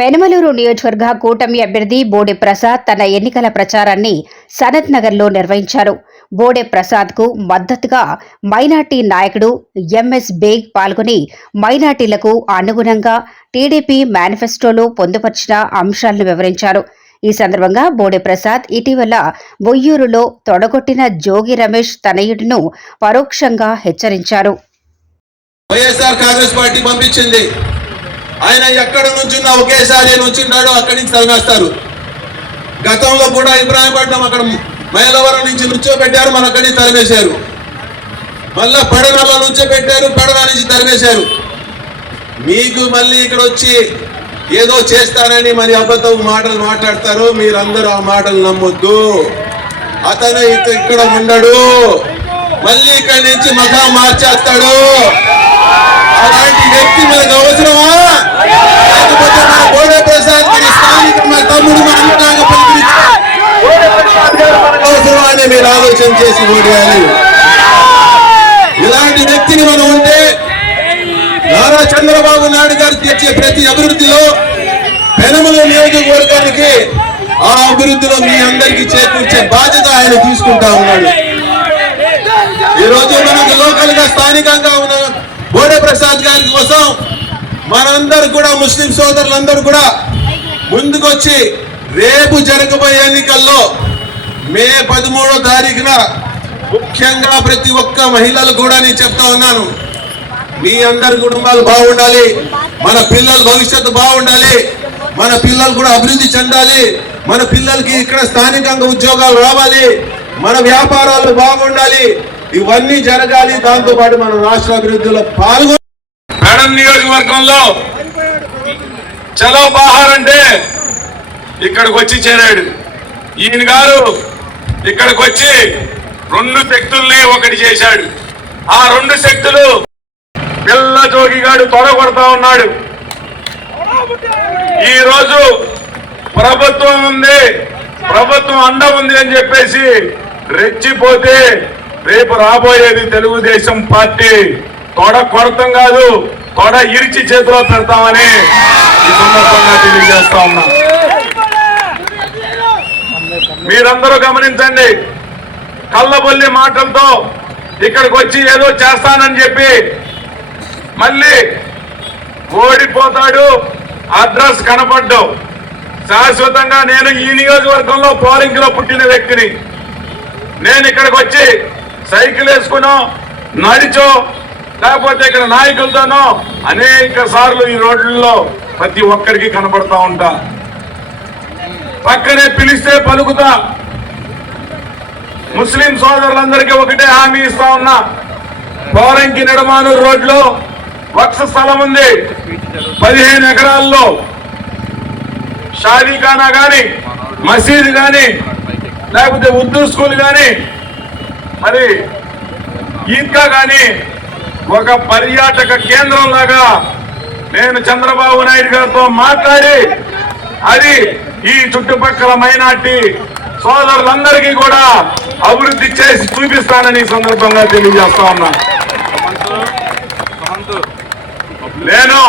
పెనమలూరు నియోజకవర్గ కూటమి అభ్యర్థి బోడే ప్రసాద్ తన ఎన్నికల ప్రచారాన్ని సనత్ నగర్లో నిర్వహించారు. బోడే ప్రసాద్కు మద్దతుగా మైనార్టీ నాయకుడు ఎంఎస్ బేగ్ పాల్గొని మైనార్టీలకు అనుగుణంగా టీడీపీ మేనిఫెస్టోలో పొందుపర్చిన అంశాలను వివరించారు. ఈ సందర్భంగా బోడే ప్రసాద్ ఇటీవల బొయ్యూరులో తొడగొట్టిన జోగి రమేష్ తనయుడును పరోక్షంగా హెచ్చరించారు. వైఎస్ఆర్ కాంగ్రెస్ పార్టీ పంపించింది. ఆయన ఎక్కడ నుంచున్నా ఒకేసారి నుంచున్నాడు, అక్కడి నుంచి తరిమేస్తారు. గతంలో కూడా ఇబ్రాహీంపట్నం అక్కడ మైలవరం నుంచి నుంచోబెట్టారు, మన అక్కడి నుంచి తరిమేశారు. మళ్ళా పడనలో నుంచోబెట్టారు, పడన నుంచి తరిమేశారు. మీకు మళ్ళీ ఇక్కడ వచ్చి ఏదో చేస్తానని మరి అబద్ధం మాటలు మాట్లాడతారు. మీరందరూ ఆ మాటలు నమ్మొద్దు. అతను ఇక్కడ ఉండడు, మళ్ళీ ఇక్కడి నుంచి మఖా మార్చేస్తాడు. అలాంటి వ్యక్తి మనకు అవసరమా? లేకపోతే మన బోడే ప్రసాద్ స్థానిక మా తమ్ముడు మన అవసరమా అని మీరు ఆలోచన చేసి ఓడేయాలి. ఇలాంటి వ్యక్తిని మనం ఉంటే నారా చంద్రబాబు నాయుడు గారు తెచ్చే ప్రతి అభివృద్ధిలో పెనమలూరు నియోజకవర్గానికి ఆ అభివృద్ధిలో మీ అందరికీ చేకూర్చే బాధ్యత ఆయన తీసుకుంటా ఉన్నాడు. ఈ రోజు మనకు లోకల్ గా స్థానికంగా ఉన్న బోడే ప్రసాద్ గారి కోసం మనందరూ కూడా ముస్లిం సోదరులందరూ కూడా ముందుకొచ్చి రేపు జరగబోయే ఎన్నికల్లో మే 13వ తారీఖున ముఖ్యంగా ప్రతి ఒక్క మహిళలు కూడా నేను చెప్తా ఉన్నాను, మీ అందరి కుటుంబాలు బాగుండాలి, మన పిల్లల భవిష్యత్తు బాగుండాలి, మన పిల్లలు కూడా అభివృద్ధి చెందాలి, మన పిల్లలకి ఇక్కడ స్థానికంగా ఉద్యోగాలు రావాలి, మన వ్యాపారాలు బాగుండాలి, ఇవన్నీ జరగాలి. దాంతో పాటు మన రాష్ట్ర అభివృద్ధిలో పాల్గొని మేడం నియోజకవర్గంలో చలో బహార్ అంటే ఇక్కడికి వచ్చి చేరాడు. ఈయన గారు ఇక్కడికి వచ్చి 2 శక్తుల్ని ఒకటి చేశాడు. ఆ 2 శక్తులు పిల్ల జోగిగాడు తొడగొడతా ఉన్నాడు. ఈ రోజు ప్రభుత్వం ఉంది, ప్రభుత్వం అండ ఉంది అని చెప్పేసి రెచ్చిపోతే రేపు రాబోయేది తెలుగుదేశం పార్టీ తొడ కొడతాం కాదు, తొడ ఇరిచి చేతిలో పెడతామని ఈ సందర్భంగా తెలియజేస్తా ఉన్నా. మీరందరూ గమనించండి, కళ్ళబొల్లి మాటలతో ఇక్కడికి వచ్చి ఏదో చేస్తానని చెప్పి మళ్ళీ ఓడిపోతాడు, అడ్రస్ కనపడ్డావు. శాశ్వతంగా నేను ఈ నియోజకవర్గంలో పోలింగ్ లో పుట్టిన వ్యక్తిని. నేను ఇక్కడికి వచ్చి సైకిల్ వేసుకునో నడిచో లేకపోతే ఇక్కడ నాయకులతోనో అనేక సార్లు ఈ రోడ్లలో ప్రతి ఒక్కరికి కనపడతా ఉంటా. పక్కనే పిలిస్తే పలుకుతా. ముస్లిం సోదరులందరికీ ఒకటే హామీ ఇస్తా ఉన్నా, పోరంకి నిడమానూరు రోడ్లో వక్ఫ్ స్థలం ఉంది, 15 ఎకరాల్లో షాదీఖానా గాని, మసీద్ గాని, లేకపోతే ఉర్దూ స్కూల్ గాని, మరి ఈద్గా గాని ఒక పర్యాటక కేంద్రం లాగా నేను చంద్రబాబు నాయుడు గారితో మాట్లాడి అది ఈ చుట్టుపక్కల మైనార్టీ సోదరులందరికీ కూడా అభివృద్ధి చేసి చూపిస్తానని సందర్భంగా తెలియజేస్తా ఉన్నా. నేను